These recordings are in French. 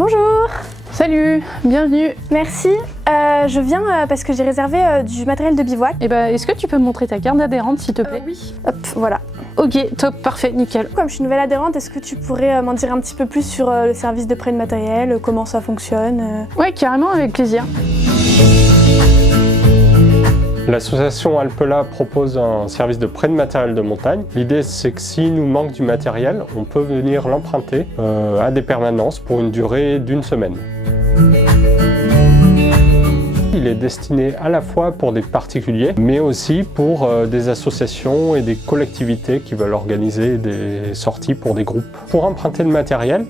Bonjour. Salut, bienvenue. Merci. Je viens parce que j'ai réservé du matériel de bivouac. Et est-ce que tu peux me montrer ta carte d'adhérente s'il te plaît? Oui. Hop, voilà. Ok, top, parfait, nickel. Comme je suis nouvelle adhérente, est-ce que tu pourrais m'en dire un petit peu plus sur le service de prêt de matériel, comment ça fonctionne Ouais, carrément, avec plaisir. L'association Alpela propose un service de prêt de matériel de montagne. L'idée, c'est que s'il nous manque du matériel, on peut venir l'emprunter à des permanences pour une durée d'1 semaine. Il est destiné à la fois pour des particuliers, mais aussi pour des associations et des collectivités qui veulent organiser des sorties pour des groupes. Pour emprunter le matériel,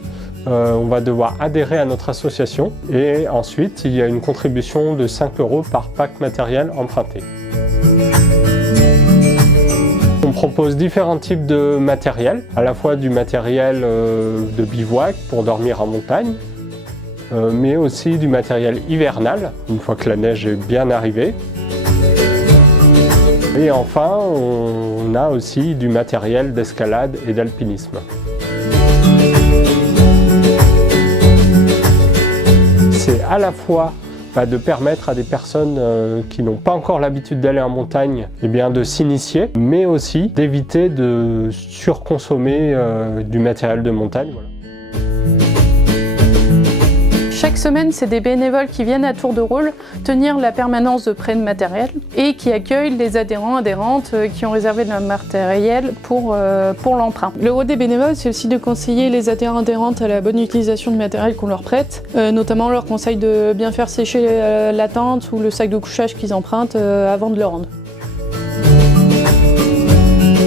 on va devoir adhérer à notre association et ensuite il y a une contribution de 5 € par pack matériel emprunté. On propose différents types de matériel, à la fois du matériel de bivouac pour dormir en montagne, mais aussi du matériel hivernal, une fois que la neige est bien arrivée. Et enfin, on a aussi du matériel d'escalade et d'alpinisme. C'est à la fois de permettre à des personnes qui n'ont pas encore l'habitude d'aller en montagne de s'initier, mais aussi d'éviter de surconsommer du matériel de montagne. Voilà. Chaque semaine, c'est des bénévoles qui viennent à tour de rôle tenir la permanence de prêt de matériel et qui accueillent les adhérents, adhérentes qui ont réservé leur matériel pour l'emprunt. Le rôle des bénévoles, c'est aussi de conseiller les adhérents, adhérentes à la bonne utilisation du matériel qu'on leur prête, notamment leur conseil de bien faire sécher la tente ou le sac de couchage qu'ils empruntent avant de le rendre.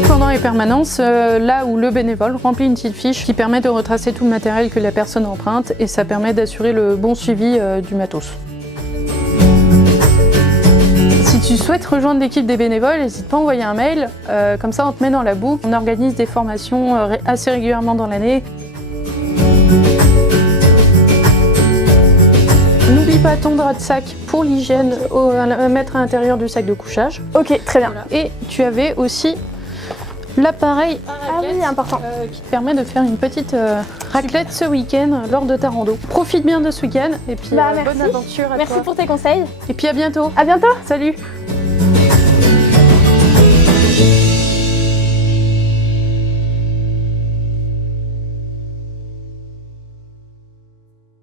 Pendant les permanences, là où le bénévole remplit une petite fiche qui permet de retracer tout le matériel que la personne emprunte et ça permet d'assurer le bon suivi du matos. Si tu souhaites rejoindre l'équipe des bénévoles, n'hésite pas à envoyer un mail, comme ça on te met dans la boucle. On organise des formations assez régulièrement dans l'année. N'oublie pas ton drap de sac pour l'hygiène à mettre à l'intérieur du sac de couchage. Ok, très bien. Voilà. Et tu avais aussi l'appareil à raclette, oui, important. qui te permet de faire une petite raclette ce week-end lors de ta rando. Profite bien de ce week-end et puis bonne aventure à Merci toi. pour tes conseils. Et puis à bientôt. À bientôt. Salut.